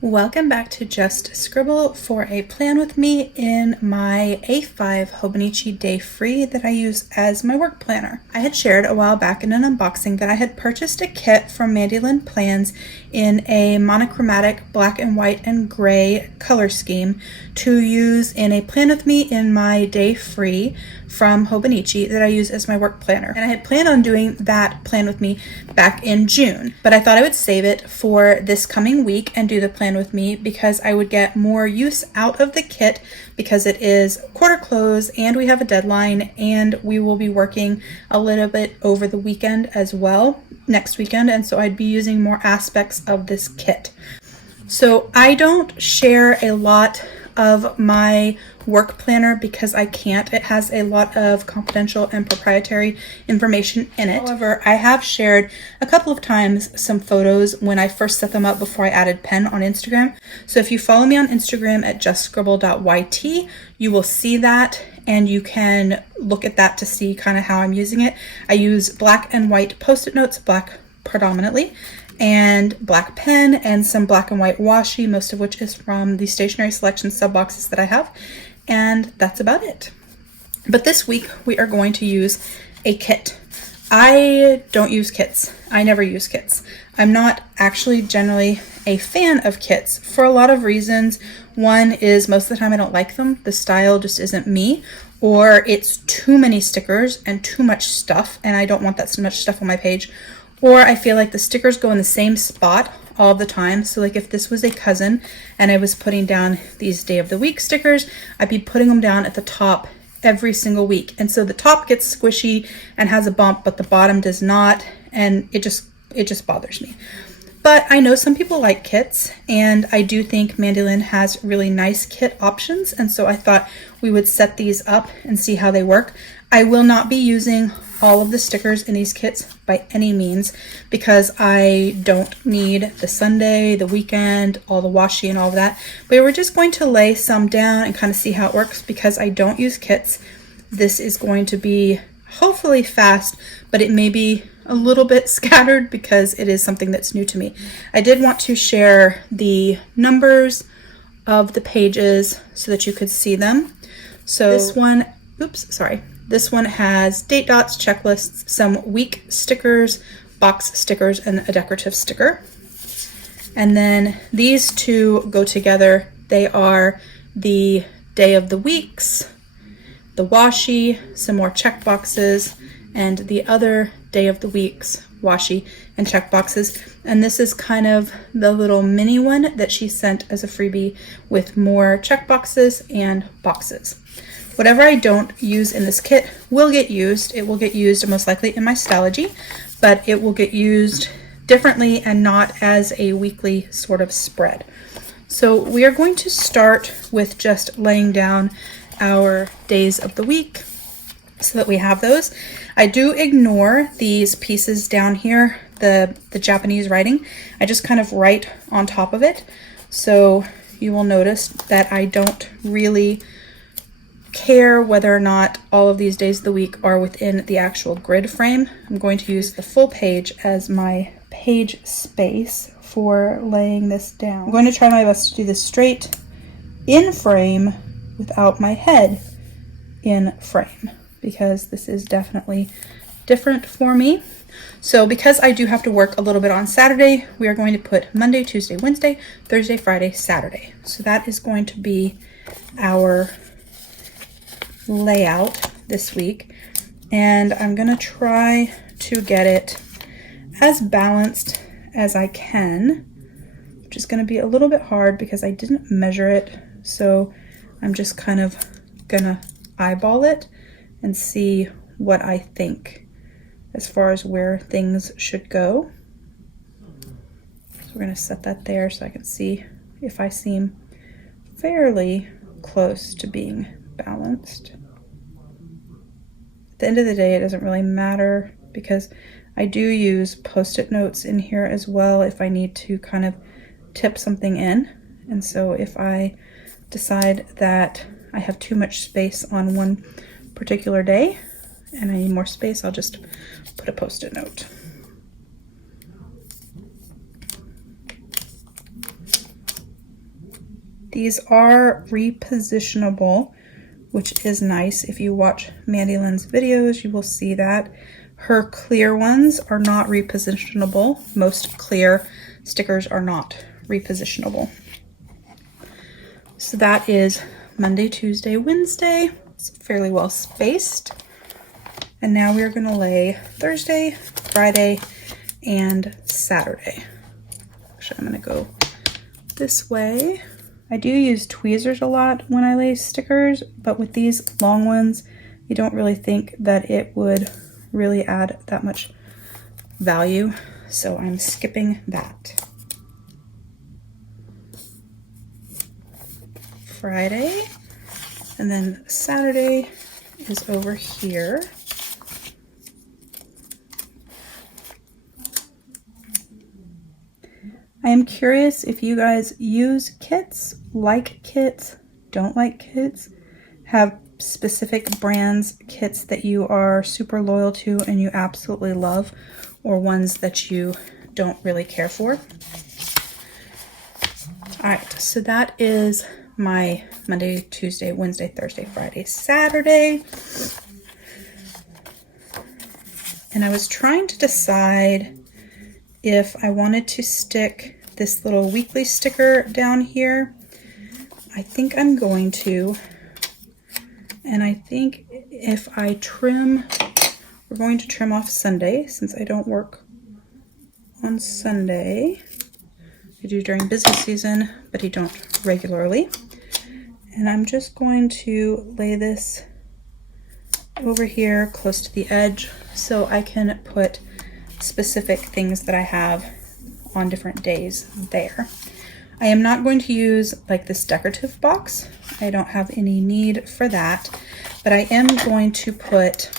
Welcome back to Just Scribble for a plan with me in my A5 Hobonichi Day Free that I use as my work planner. I had shared a while back in an unboxing that I had purchased a kit from Mandy Lynn Plans in a monochromatic black and white and gray color scheme to use in a plan with me in my Day Free from Hobonichi that I use as my work planner. And I had planned on doing that plan with me back in June, but I thought I would save it for this coming week and do the plan with me because I would get more use out of the kit because it is quarter close and we have a deadline and we will be working a little bit over the weekend as well next weekend, and so I'd be using more aspects of this kit. So I don't share a lot of my work planner because I can't. It has a lot of confidential and proprietary information in it. However, I have shared a couple of times some photos when I first set them up before I added pen on Instagram. So if you follow me on Instagram at justscribble.yt, you will see that and you can look at that to see kind of how I'm using it. I use black and white post-it notes, black predominantly, and black pen and some black and white washi, most of which is from the stationery selection sub boxes that I have, and that's about it. But this week we are going to use a kit. I don't use kits. I never use kits. I'm not actually generally a fan of kits for a lot of reasons. One is most of the time I don't like them. The style just isn't me, or it's too many stickers and too much stuff, and I don't want that so much stuff on my page. Or I feel like the stickers go in the same spot all the time. So like if this was a cousin and I was putting down these day of the week stickers, I'd be putting them down at the top every single week. And so the top gets squishy and has a bump, but the bottom does not. And it just bothers me. But I know some people like kits, and I do think Mandy Lynn has really nice kit options. And so I thought we would set these up and see how they work. I will not be using all of the stickers in these kits by any means because I don't need the Sunday, the weekend, all the washi and all of that. But we're just going to lay some down and kind of see how it works because I don't use kits. This is going to be hopefully fast, but it may be a little bit scattered because it is something that's new to me. I did want to share the numbers of the pages so that you could see them. So this one has date dots, checklists, some week stickers, box stickers, and a decorative sticker. And then these two go together. They are the day of the weeks, the washi, some more check boxes, and the other day of the weeks, washi and check boxes. And this is kind of the little mini one that she sent as a freebie with more check boxes and boxes. Whatever I don't use in this kit will get used. It will get used most likely in my Stylogy, but it will get used differently and not as a weekly sort of spread. So we are going to start with just laying down our days of the week so that we have those. I do ignore these pieces down here, the Japanese writing. I just kind of write on top of it. So you will notice that I don't really care whether or not all of these days of the week are within the actual grid frame. I'm going to use the full page as my page space for laying this down. I'm going to try my best to do this straight in frame without my head in frame because this is definitely different for me. So because I do have to work a little bit on Saturday, we are going to put Monday, Tuesday, Wednesday, Thursday, Friday, Saturday. So that is going to be our layout this week, and I'm gonna try to get it as balanced as I can, which is gonna be a little bit hard because I didn't measure it. So I'm just kind of gonna eyeball it and see what I think as far as where things should go. So we're gonna set that there so I can see if I seem fairly close to being balanced. At the end of the day, it doesn't really matter because I do use post-it notes in here as well if I need to kind of tip something in. And so if I decide that I have too much space on one particular day and I need more space, I'll just put a post-it note. These are repositionable, which is nice. If you watch Mandy Lynn's videos, you will see that. Her clear ones are not repositionable. Most clear stickers are not repositionable. So that is Monday, Tuesday, Wednesday. It's fairly well spaced. And now we're going to lay Thursday, Friday, and Saturday. Actually, I'm going to go this way. I do use tweezers a lot when I lay stickers, but with these long ones, you don't really think that it would really add that much value. So I'm skipping that. Friday, and then Saturday is over here. I am curious if you guys use kits, like kits, don't like kits, have specific brands, kits that you are super loyal to and you absolutely love, or ones that you don't really care for. All right, so that is my Monday, Tuesday, Wednesday, Thursday, Friday, Saturday. And I was trying to decide if I wanted to stick this little weekly sticker down here. I think I'm going to. And I think if I trim, we're going to trim off Sunday since I don't work on Sunday. I do during busy season, but I don't regularly. And I'm just going to lay this over here close to the edge so I can put specific things that I have on different days there. I am not going to use like this decorative box. I don't have any need for that, but I am going to put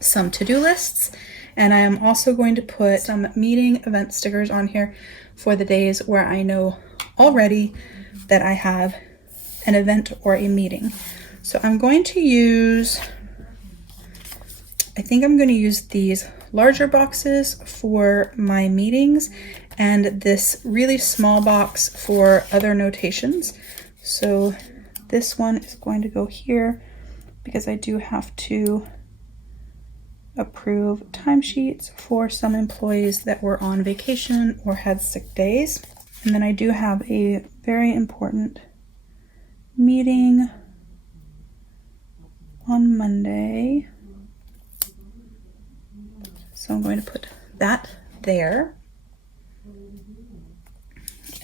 some to-do lists, and I am also going to put some meeting event stickers on here for the days where I know already that I have an event or a meeting. So I'm going to use, I think I'm going to use these larger boxes for my meetings and this really small box for other notations. So this one is going to go here because I do have to approve timesheets for some employees that were on vacation or had sick days. And then I do have a very important meeting on Monday. So I'm going to put that there.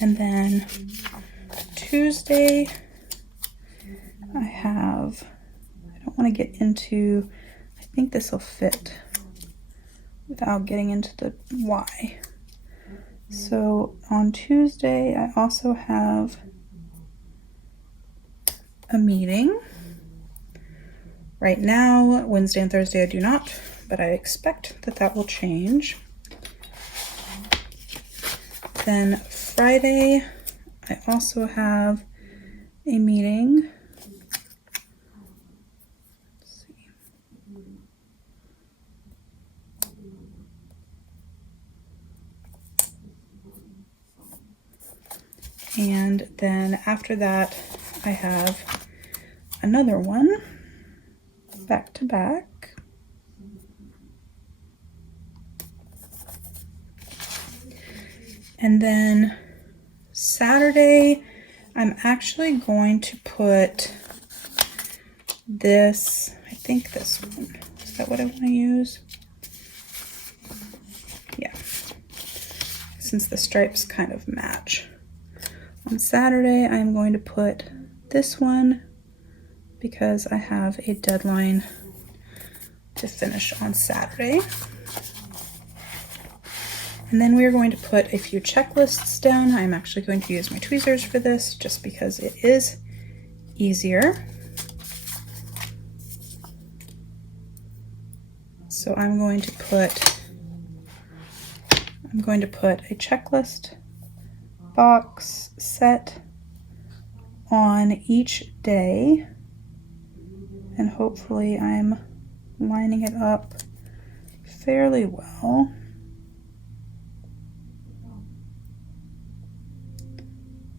And then Tuesday, I don't want to get into, I think this will fit without getting into the why. So on Tuesday, I also have a meeting. Right now, Wednesday and Thursday I do not, but I expect that that will change. Then Friday, I also have a meeting. Let's see. And then after that, I have another one back to back. And then Saturday, I'm actually going to put this, I think this one. Is that what I want to use? Yeah. Since the stripes kind of match. On Saturday, I'm going to put this one because I have a deadline to finish on Saturday. And then we're going to put a few checklists down. I'm actually going to use my tweezers for this just because it is easier. So I'm going to put a checklist box set on each day, and hopefully I'm lining it up fairly well.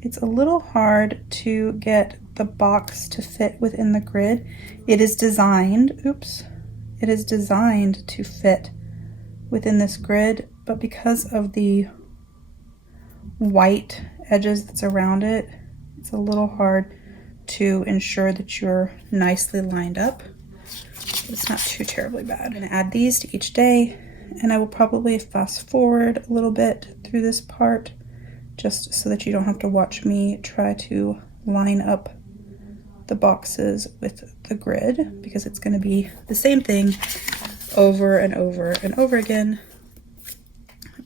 It's a little hard to get the box to fit within the grid. It is designed, it is designed to fit within this grid, but because of the white edges that's around it, it's a little hard to ensure that you're nicely lined up. It's not too terribly bad. I'm gonna add these to each day, and I will probably fast forward a little bit through this part just so that you don't have to watch me try to line up the boxes with the grid, because it's going to be the same thing over and over and over again.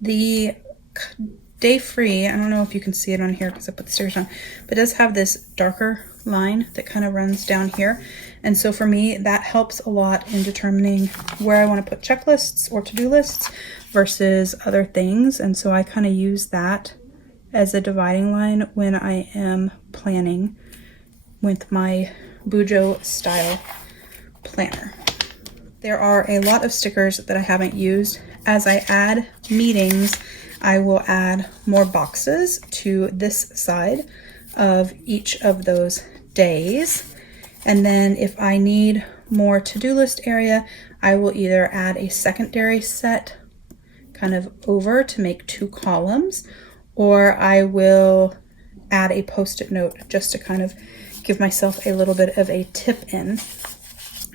The day free, I don't know if you can see it on here because I put the stickers on, but it does have this darker line that kind of runs down here. And so for me, that helps a lot in determining where I want to put checklists or to-do lists versus other things. And so I kind of use that as a dividing line when I am planning with my Bujo style planner. There are a lot of stickers that I haven't used. As I add meetings, I will add more boxes to this side of each of those days. And then if I need more to-do list area, I will either add a secondary set kind of over to make 2 columns, or I will add a post-it note just to kind of give myself a little bit of a tip in.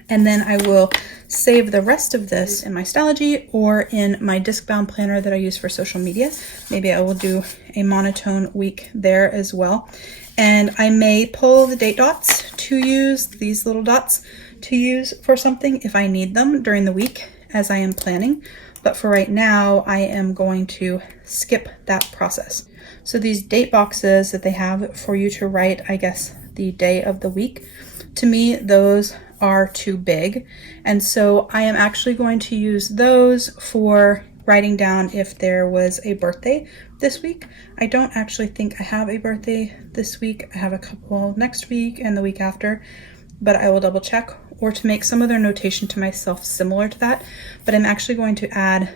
And then I will save the rest of this in my Stylogy or in my disc-bound planner that I use for social media. Maybe I will do a monotone week there as well. And I may pull the date dots to use, these little dots, to use for something if I need them during the week as I am planning. But for right now, I am going to skip that process. So these date boxes that they have for you to write, I guess, the day of the week, to me, those are too big. And so I am actually going to use those for writing down if there was a birthday this week. I don't actually think I have a birthday this week. I have a couple next week and the week after, but I will double check, or to make some other notation to myself similar to that. But I'm actually going to add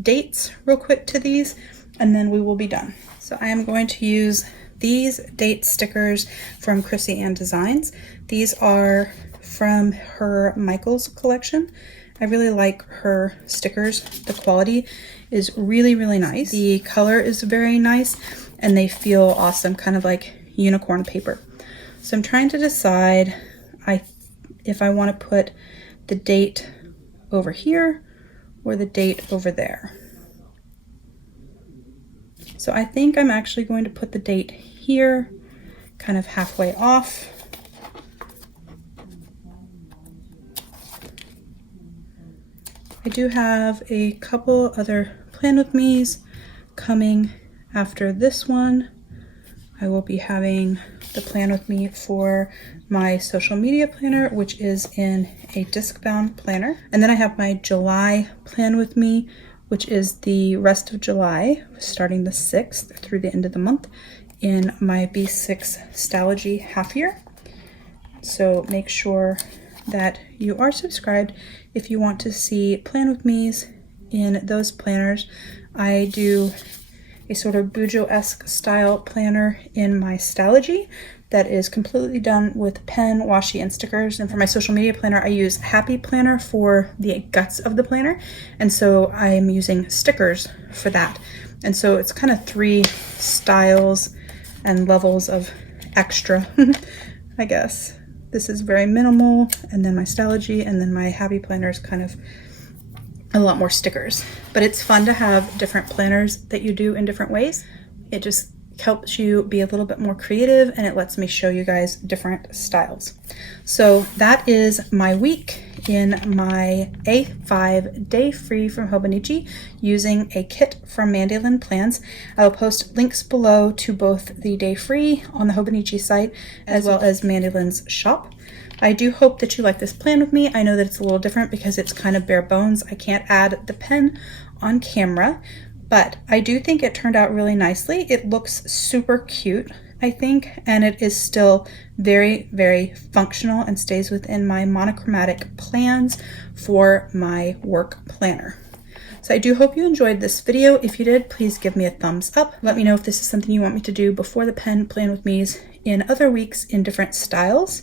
dates real quick to these, and then we will be done. So I am going to use these date stickers from Chrissy Ann Designs. These are from her Michaels collection. I really like her stickers. The quality is really, really nice. The color is very nice, and they feel awesome, kind of like unicorn paper. So I'm trying to decide if I want to put the date over here or the date over there. So I think I'm actually going to put the date here, kind of halfway off. I do have a couple other Plan With Me's coming after this one. I will be having the Plan With Me for my social media planner, which is in a disc-bound planner. And then I have my July Plan With Me, which is the rest of July, starting the 6th through the end of the month, in my B6 Stylogy half year. So make sure that you are subscribed if you want to see Plan With Me's in those planners. I do a sort of Bujo-esque style planner in my Stylogy that is completely done with pen, washi, and stickers. And for my social media planner, I use Happy Planner for the guts of the planner. And so I'm using stickers for that. And so it's kind of 3 styles and levels of extra, I guess. This is very minimal, and then my Stylogy, and then my Happy Planner is kind of a lot more stickers. But it's fun to have different planners that you do in different ways. It just helps you be a little bit more creative, and it lets me show you guys different styles. So that is my week in my A5 day free from Hobonichi using a kit from Mandy Lynn Plans. I will post links below to both the day free on the Hobonichi site as well as Mandy Lynn's shop. I do hope that you like this plan with me. I know that it's a little different because it's kind of bare bones. I can't add the pen on camera, but I do think it turned out really nicely. It looks super cute, I think, and it is still very, very functional and stays within my monochromatic plans for my work planner. So I do hope you enjoyed this video. If you did, please give me a thumbs up. Let me know if this is something you want me to do before the pen plan with me's in other weeks in different styles.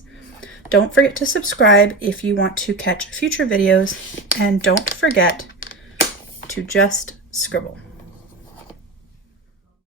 Don't forget to subscribe if you want to catch future videos, and don't forget to just scribble.